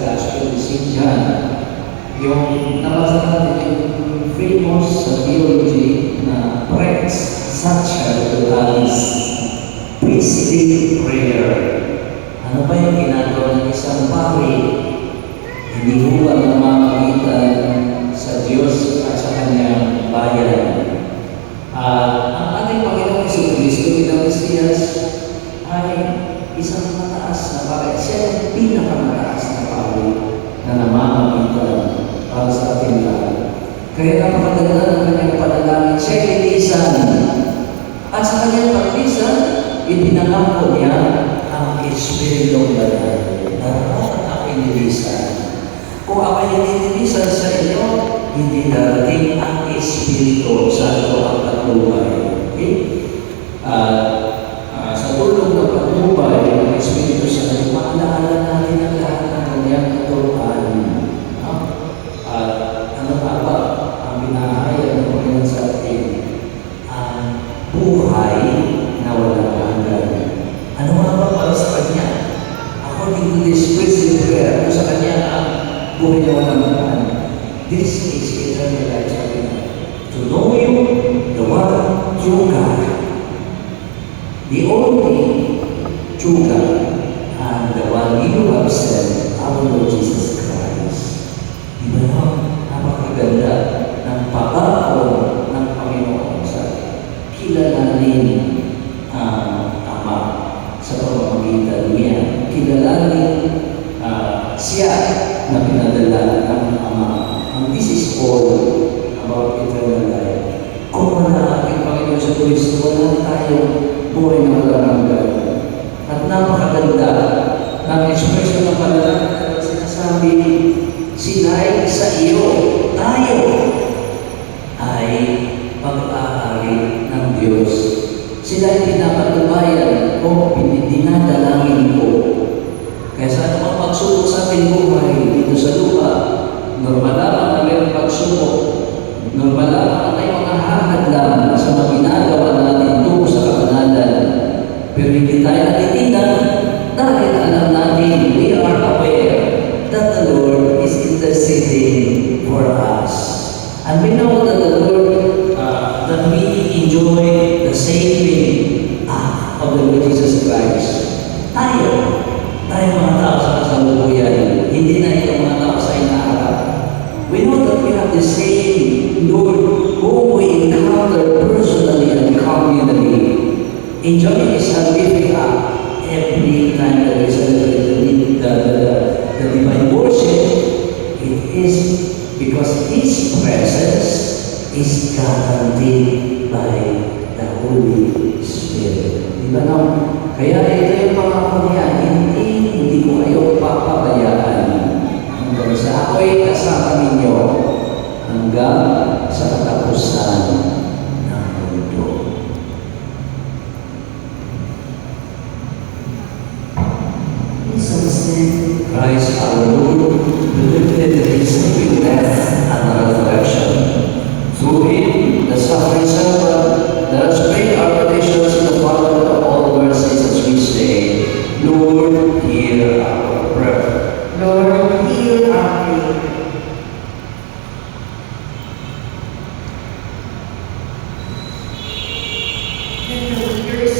sa Gospel ni St. John. Yung nabasa natin yung famous sa theology na Prex Satchel Totalis, priestly prayer. Ano ba yung ginagawa ng isang pari? Hindi ko ba namamagitan sa Diyos at sa Kanyang bayan? Ang ating Panginoong Jesucristo bilang Mesiyas ay isang mataas na pari. Siya ang pinakamataas na pari na namamagitan para sa ating lahat. Kaya napakaganda ng Kanyang panalangin. Siya linisan. At sa Kanyang paglisan, ipinangako niya ang Espiritong Banal. Dapat ako'y nilisan. Kung ako'y nililisan sa inyo, hindi darating ang Espiritu Santo ang patnubay. Okay? Sa tulong ng patnubay ng Espiritu Santo, maalaala natin ang lahat ng Kanyang katuruan. At ano pa ba ang binahayag ng Panginoon sa atin? Ang buhay na walang hanggan. Ano nga ba para sa Kanya? According to this Christian prayer, sa Kanya ang buhay na walang hanggan. This is eternal life sa Kanya. To know you, the one true God, the only true God, and the one you have sent, our Lord Jesus Christ. Diba na? Napakaganda ng pag-aon ng Panginoon sa kilalanin ang Ama sa pamamagitan niya. Kilalanin siya na pinadala ng Ama. And this is all about eternal life. Kung wala aking Panginoon sa Kristo, wala tayong buhay na walang hanggan. At napakaganda ng ekspresyon ng panalangin na sinasabi, sila'y sa iyo, tayo ay pag-aari ng Diyos. Sila'y pinapatubayan o dinadalangin ko. Kaya sa anumang pagsubok sa ating buhay dito sa lupa, normal lamang na mayroong pagsubok, normal lamang na may mga hahadlang sa mga ginagawa natin tungo sa kabanalan. Pero hindi tayo natitinan dahil alam natin, we are aware that the Lord is interceding for us. And we know that the Lord, that we enjoy the saving act of the Lord Jesus Christ. Tayo mga tao sa kasalukuyan, hindi na ito mga tao sa inaarap. We know that we have the same Lord whom we encounter personally and communally. Enjoying His salvific act every time that we celebrate the divine worship, it is because His presence is guaranteed by the Holy Spirit. Diba no? Kaya ito yung pangako niya, hindi ko kayo papabayaan hanggang sa ako'y kasama ninyo hanggang sa katapusan ng mundo. Christ our Lord delivered His saving death and resurrection. Through Him, the suffering servant, let us pray our petitions in the Father of all mercies as we say, Lord, hear our prayer. Lord, hear our prayer. Let the leaders